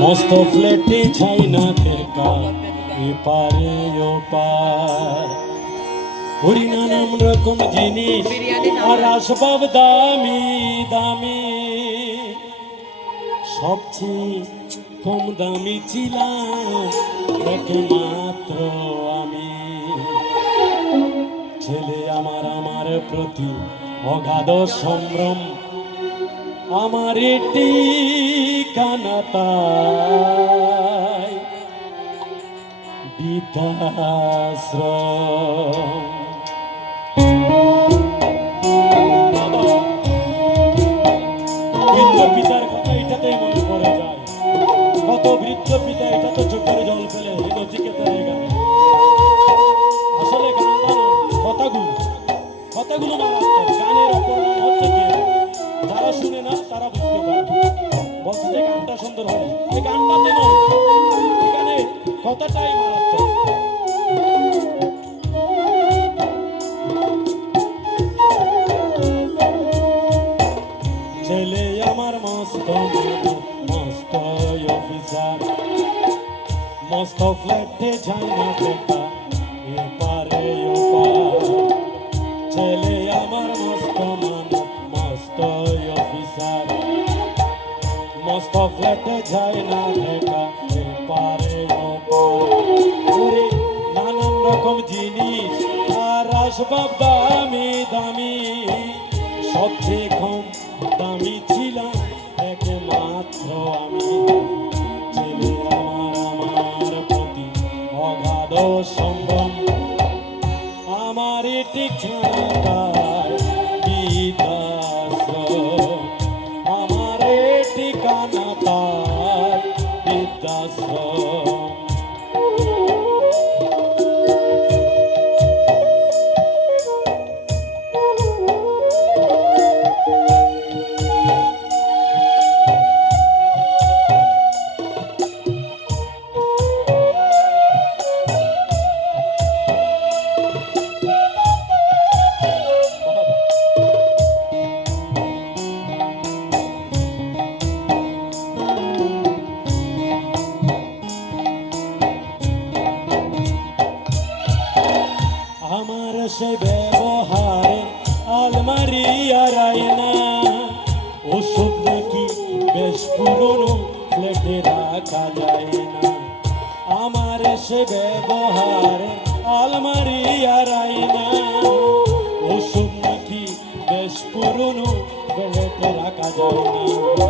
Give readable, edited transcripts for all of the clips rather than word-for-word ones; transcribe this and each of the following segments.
মস্ত ফ্লেটে ছাই না দেখা এপারে ওপার হরি নানান রকম জিনিস আর আসবাব দামি দামি সবচেয়ে কম দামি ছিলাম একমাত্র আমি। ছেলে আমার আমার প্রতি অগাধ সম্ভ্রম, আমার ঠিকানা তাই বৃদ্ধাশ্রম। বৃদ্ধ পিতার কথা এটাতে মনে পড়ে যায়, কত বৃদ্ধ পিতা এটা তো চোখের জল ফেলে নচিকেতার গানে। আসলে গানটা কথাগুলো কথাগুলো মারাত্মক, গানের অপর নাম হচ্ছে কি, যারা শুনে না তারা বুঝতে পারবে। বলছে যে গানটা সুন্দর হবে, এই গানটাতে নয়, এখানে কথাটাই মারাত্মক। ছেলে আমার মস্ত মস্ত অফিসার, মস্ত ফ্ল্যাটে যায় না দেখা এপারে ওপার। ছেলে আমার মস্ত মস্ত অফিসার, মস্ত ফ্ল্যাটে যায় না দেখা এপারে ওপার। ওরে নানান রকম জিনিস আর আসবাব দামি দামি, সবচেয়ে কম দামি ছিলাম একমাত্র আমি। ছেলে আমার আমার প্রতি অগাধ সম্ভ্রম, আমার ঠিকানা বৃদ্ধাশ্রম, আমার ঠিকানা বৃদ্ধাশ্রম। আমার সে ব্যবহারে আলমারি আর আয়না, ওসব নাকি বেশ পুরনো ফ্ল্যাটে রাখা যায় না। আমার সে ব্যবহারে আলমারি আর আয়না, ওসব নাকি বেশ পুরনো ফ্ল্যাটে রাখা যায় না।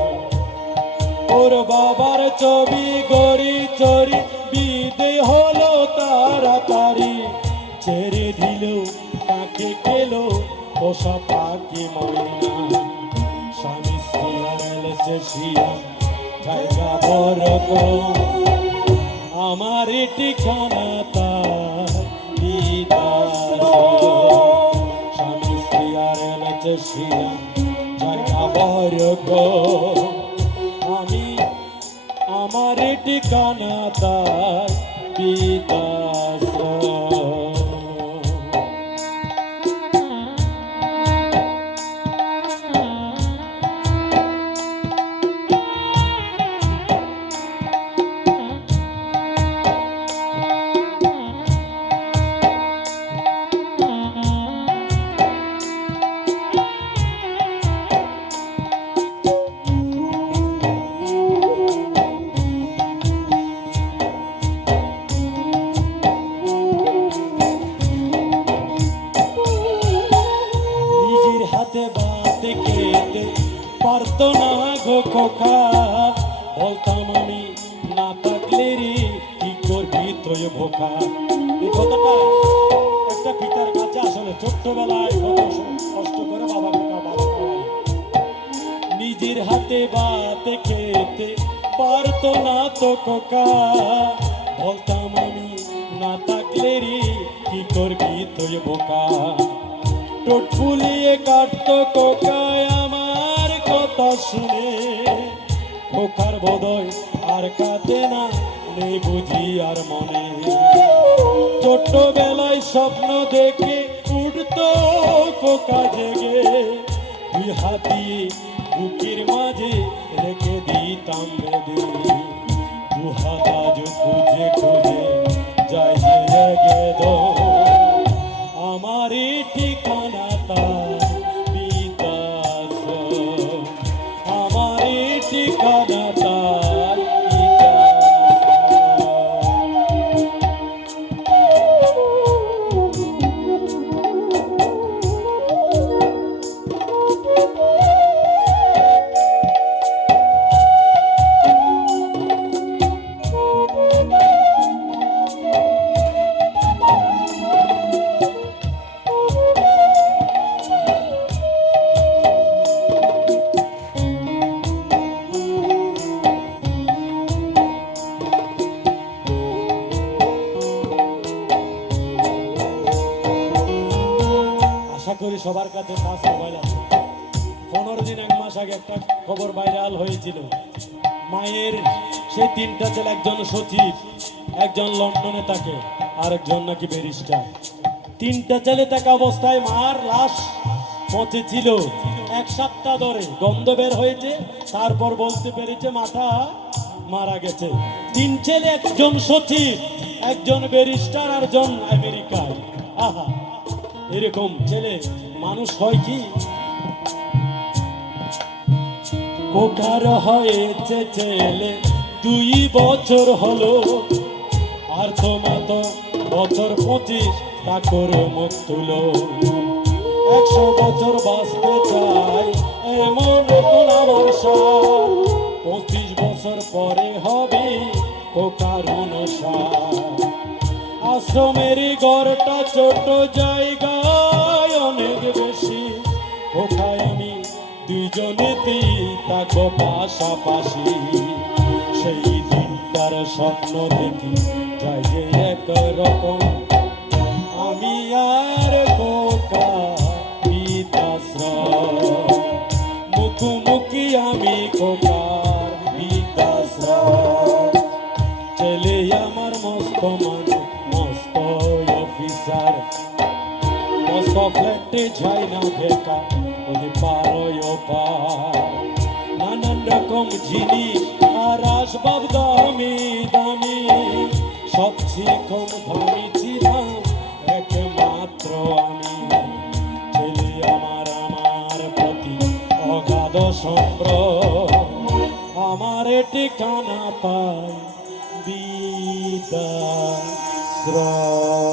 ওর বাবার ছবি গড়ি চড়ি বিদে হলো তাড়াতাড়ি, ছেড়ে দিল কাকে গেলো পোষা পাখি ময়না। স্বামী স্ত্রী আর শিয়া জায়গা বড় কম, আমার ঠিকানা তার বৃদ্ধাশ্রম। স্বামী স্ত্রী আর শিয়া জায়গা বড় কম, আমি আমার ঠিকানা তার বৃদ্ধাশ্রম। বাতে খেতে পারতো না গো খোকা, বলতাম আমি না থাকলে রে কি করবি তুই বোকা। এই কথাটা একটা পিতার কাছে আসলে ছোট্টবেলায় কত কষ্ট করে বাবা খোকা বাবা খাওয়ায়। নিজের হাতে বাতে খেতে পারতো না তো খোকা, বলতাম আমি না থাকলে রে কি করবি তুই বোকা। ঠোঁট ফুলিয়ে কাটতো কোকায় আমার কথা শুনে, খোকার বোধয় আর কাঁদে না নেই বুঝি আর মনে। ছোট্টবেলায় স্বপ্ন দেখে উঠতো খোকা জেগে, দুই হাত দিয়ে বুকের মাঝে নাম বেদে দুহাত আজ খুঁজে খুঁজে যায় যে গেদ আমারই ঠিকানা তার বৃদ্ধাশ্রম আমারই ঠিকানা তার আশা করি সবার কাছে পাঁচ মোবাইল আছে 15 দিন 1 মাস আগে একটা খবর ভাইরাল হয়েছিল মায়ের সেই 3টা ছেলে একজন সচিব একজন লন্ডনে থাকে আরেকজন নাকি ব্যারিস্টার 3টা ছেলে থাকা অবস্থায় মার লাশ পচে ছিল 1 সপ্তাহ ধরে গন্ধ বের হয়েছে তারপর বলতে পেরেছে মাথা মারা গেছে 3 ছেলে একজন সচিব একজন ব্যারিস্টার আর একজন আমেরিকায় আহা এরকম ছেলে মানুষ হয় কি কোকার হয়েছে ছেলে 2 বছর হলো আর তোমার তো বছর 25 তা করে মুখ তুলো 100 বছর বাঁচতে চাই এমন কোন আমার সার 25 বছর পরে হবে কোকার অনুসার আশ্রমের ঘরটা ছোট জায়গায় অনেক বেশি কোথায় আমি দুইজনেতেই থাকবো পাশাপাশি সেই দিনটার স্বপ্ন দেখি যাই যে একরকম আমি আর কোকা বৃদ্ধাশ্রম মুখোমুখি আমি কোকার বৃদ্ধাশ্রম ছেলে আমার মস্ত মানুষ মস্ত অফিসার মস্ত ফ্ল্যাটে যাই না দেখা ওই পারয় পার নানান রকম জিনিস আর আসবাব দামি দামি সবচেয়ে কম দামি ছিলাম একমাত্র আমি ছেলে আমার প্রতি অগাধ সম্ভ্রম আমার ঠিকানা পায় বিদাশ্রম